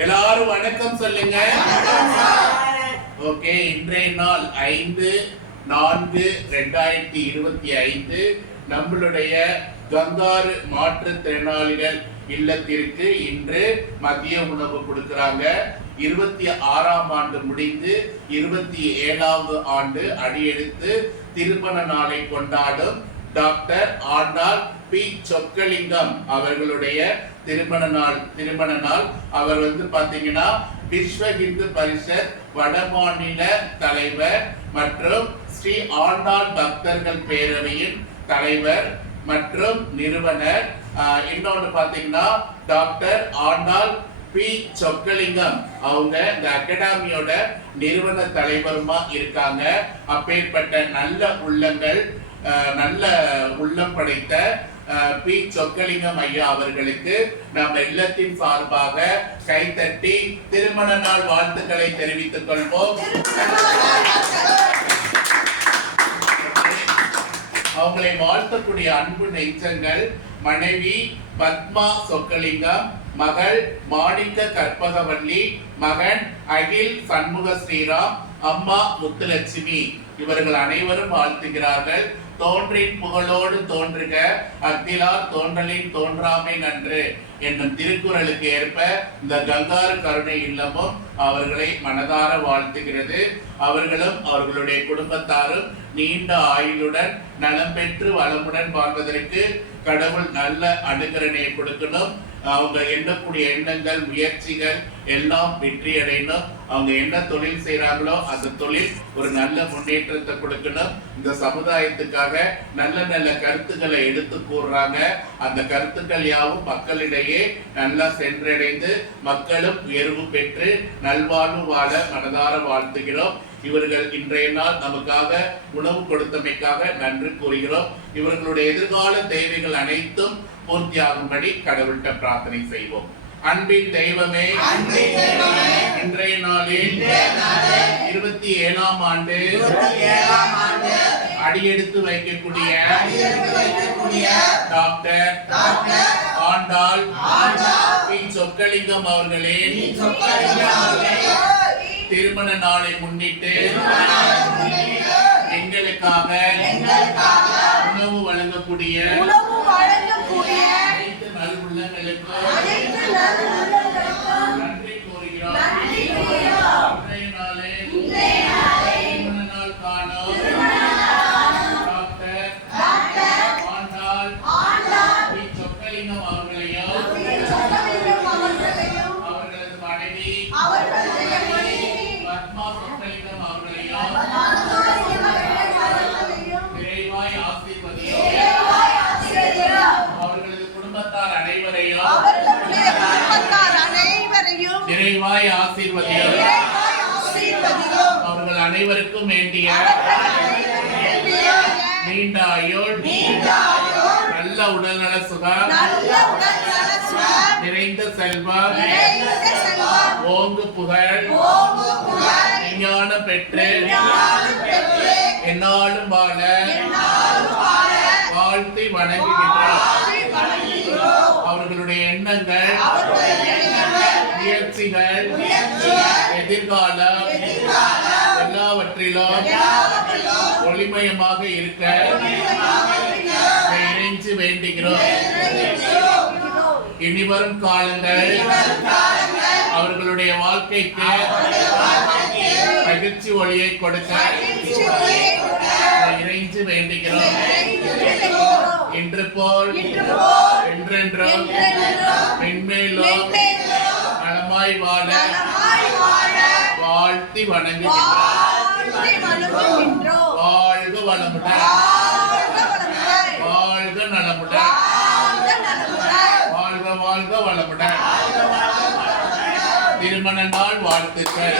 எல்லாரும் வணக்கம் சொல்லுங்க. ஓகே, இன்றைய நாள் 5/4/2025 நம்மளுடைய கங்காரு மாற்றுத்திறனாளிகள் இல்லத்திற்கு இன்று மதிய உணவு கொடுக்கிறாங்க. 26ஆம் ஆண்டு முடிந்து 27வது ஆண்டு அடியெடுத்து திருமண நாளை கொண்டாடும் டாக்டர் ஆண்டாள் பி. சொக்கலிங்கம் அவர்களுடைய திருமண நாள். அவர் பாத்தீங்கன்னா விஸ்வ இந்து பரிஷத் வடமாநில தலைவர் மற்றும் ஸ்ரீ ஆண்டாள் பக்தர்கள் பேரவையின் தலைவர் மற்றும் நிறுவனர். இன்னொன்று பாத்தீங்கன்னா டாக்டர் ஆண்டாள் பி. சொக்கலிங்கம் அவங்க இந்த அகாடமியோட நிறுவன தலைவருமா இருக்காங்க. அப்பேற்பட்ட நல்ல உள்ளங்கள், நல்ல உள்ளம் படைத்த பி. சொக்கலிங்கம் ஐயா அவர்களுக்கு நம்ம இல்லத்தின் சார்பாக கைத்தட்டி திருமண நாள் வாழ்த்துக்களை தெரிவித்துக் கொள்வோம். அவங்களை வாழ்த்தக்கூடிய அன்பு நெஞ்சங்கள் மனைவி பத்மா சொக்கலிங்கம், மகள் மாணிக்க கற்பகவல்லி, மகன் அகில் சண்முக ஸ்ரீராம், அம்மா முத்துலட்சுமி இவர்கள் அனைவரும் வாழ்த்துகிறார்கள். தோன்றின் புகழோடு தோன்றுக, அத்திலார் தோன்றலின் தோன்றாமை நன்று என்னும் திருக்குறளுக்கு ஏற்ப இந்த கங்காரு கருணை இல்லமும் அவர்களை மனதார வாழ்த்துகிறது. அவர்களும் அவர்களுடைய குடும்பத்தாரும் நீண்ட ஆயுளுடன் நலம் பெற்று வளமுடன் வாழ்வதற்கு கடவுள் நல்ல அனுகிரகத்தை கொடுக்கணும். அவங்க எண்ணக்கூடிய எண்ணங்கள், முயற்சிகள் எல்லாம் வெற்றி அடையணும். அவங்க என்ன தொழில் செய்யறாங்களோ அந்த தொழில் ஒரு நல்ல முன்னேற்றத்தை கொடுக்கணும். இந்த சமுதாயத்துக்காக நல்ல நல்ல கருத்துக்களை எடுத்து கூறுறாங்க. அந்த கருத்துக்கள் யாவும் மக்களிடையே நல்லா சென்றடைந்து மக்களும் உயர்வு பெற்று நல்வாழ்வு வாழ மனதார வாழ்த்துகிறோம். இவர்கள் இன்றைய நாள் நமக்காக உணவு கொடுத்தமைக்காக நன்றி கூறுகிறோம். இவர்களுடைய எதிர்கால தேவைகள் அனைத்தும் பூர்த்தியாகும்படி கடவுள்கிட்ட பிரார்த்தனை செய்வோம். அன்பின் தெய்வமே, இன்றைய நாளில் 27ஆம் ஆண்டு அடியெடுத்து வைக்கக்கூடிய டாக்டர் ஆண்டாள் பி. சொக்கலிங்கம் அவர்களின் திருமண நாளை முன்னிட்டு எங்களுக்காக உணவு வழங்கக்கூடிய அனைத்து நல்வுள்ளங்களுக்கு நன்றி கூறுகிறோம். இன்றைய நாளே திருமண நாள் காணும் டாக்டர் ஆண்டாள் பி. சொக்கலிங்கம் அவர்களையும் அவர்களது மனைவி பத்மா சொக்கலிங்கம் அவர்களையும் விரைவாய் ஆசீர்வதியும். அவர்களது குடும்பத்தார் அனைவரையும் விரைவாய் ஆசீர்வதியும். அவர்கள் அனைவருக்கும் வேண்டிய நீண்ட ஆயுள், நல்ல உடல்நல சுகம், நிறைந்த செல்வம், ஓங்கு புகழ், விஞ்ஞான பெற்று என்னாலும் வாழ வாழ்த்தி வணங்குகின்றோம். அவர்களுடைய எண்ணங்கள், முயற்சிகள், எதிர்காலம் எல்லாவற்றிலும் ஒளிமயமாக இருக்க இறைஞ்சி வேண்டுகிறோம். இனிவரும் காலங்கள் அவர்களுடைய வாழ்க்கைக்கு மகிழ்ச்சி ஒளியை கொடுக்க இறைஞ்சி வேண்டுகிறோம். இன்று போல் என்றென்றும் மென்மேலும் நலமாய் வாழ வாழ்த்தி வணங்குகின்றோம். வாழ்க வளமுடன், வாழ்க நலமுடன், வாழ்க வாழ்க வளமுடன். திருமண நாள் வாழ்த்துக்கள்.